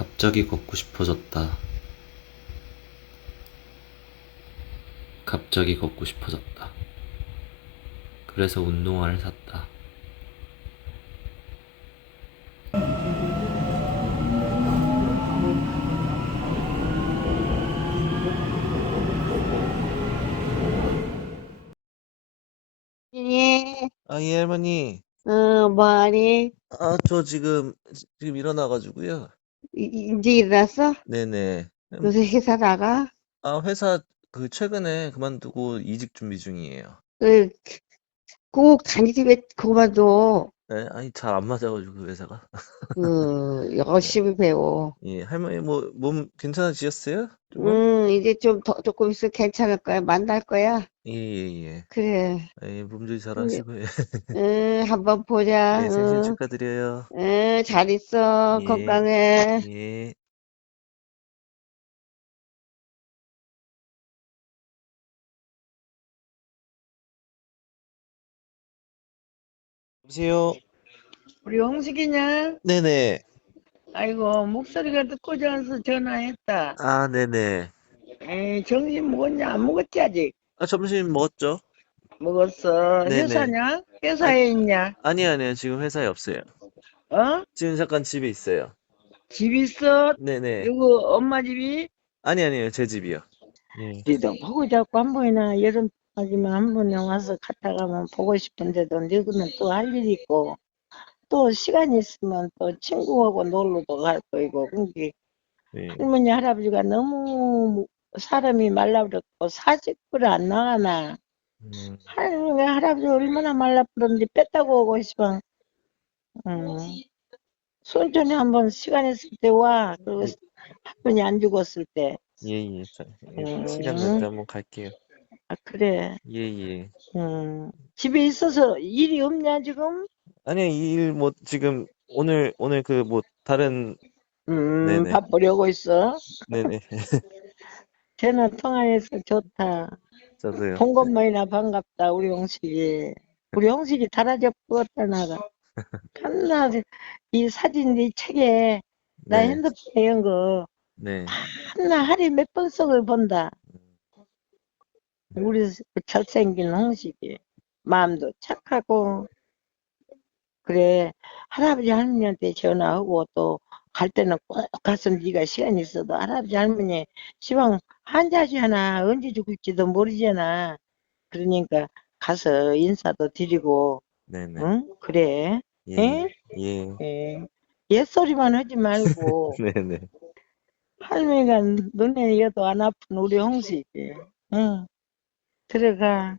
갑자기 걷고 싶어졌다. 갑자기 걷고 싶어졌다. 그래서 운동화를 샀다. 예, 아, 예, 할머니. 어, 뭐하니? 아, 저 지금, 지금 일어나가지고요. 이- 이제 일어났어? 네네. 요새 회사 나가? 아, 회사 그 최근에 그만두고 이직 준비 중이에요. 그, 꼭 다니지 왜 그만둬. 네, 아니, 잘 안 맞아가지고, 그 회사가. 그, 열심히 배워. 예, 할머니, 뭐, 몸 괜찮아지셨어요? 조금? 응, 이제 좀 더, 조금 있으면 괜찮을 거야. 만날 거야. 예, 예, 예. 그래. 예, 몸조리 잘 하시고, 예. 응, 한번 보자. 예, 생신 응, 축하드려요. 응, 잘 있어. 예. 건강해. 예. 여보세요? 우리 홍식이냐? 네네. 아이고 목소리가 듣고 자서 전화했다. 아, 네네. 에이 점심 먹었냐? 안 먹었지 아직? 아, 점심 먹었죠? 먹었어. 네네. 회사냐? 회사에 있냐? 아니, 아니요. 지금 회사에 없어요. 어? 지금 잠깐 집에 있어요. 집 있어? 네네. 누구 엄마 집이? 아니, 아니에요. 제 집이요. 예. 니도 보고 자꾸 한 번이나 여름 하지만 한 번에 와서 갔다 가면 보고 싶은데도 너희는 또 할 일이 있고 또 시간이 있으면 또 친구하고 놀러도 갈 거이고 그게 네. 할머니 할아버지가 너무 사람이 말라버렸고 사직을 안 나가나 음, 할머니 할아버지 얼마나 말라버렸는데 뺐다고 오고 싶어 음. 순천에 한번 시간 있을 때 와 그리고 할머니 안 죽었을 때 예, 예. 자, 예. 음. 시간 날때 한번 갈게요. 아, 그래 예, 예. 음. 집에 있어서 일이 없냐 지금? 아니요, 이일뭐 지금 오늘 오늘 그 뭐 다른 음, 네네. 밥 보려고 있어 네네. 전화 통화해서 좋다 저도요. 본 것만이나 반갑다 우리 형식이 우리 형식이 달아져 부었다 나가 한나 이 사진 이 책에 나 네. 핸드폰에 이런 거 네. 한나 하루에 몇 번 썩을 본다 우리 잘생긴 형식이 마음도 착하고 그래 할아버지 할머니한테 전화하고 또 갈 때는 꼭 가서 네가 시간 있어도 할아버지 할머니 시방 하나 언제 죽을지도 모르잖아 그러니까 가서 인사도 드리고 네네. 응 그래 예. 응? 예. 예. 옛소리만 하지 말고 네네. 할머니가 눈에 여도 안 아픈 우리 홍식이 응 들어가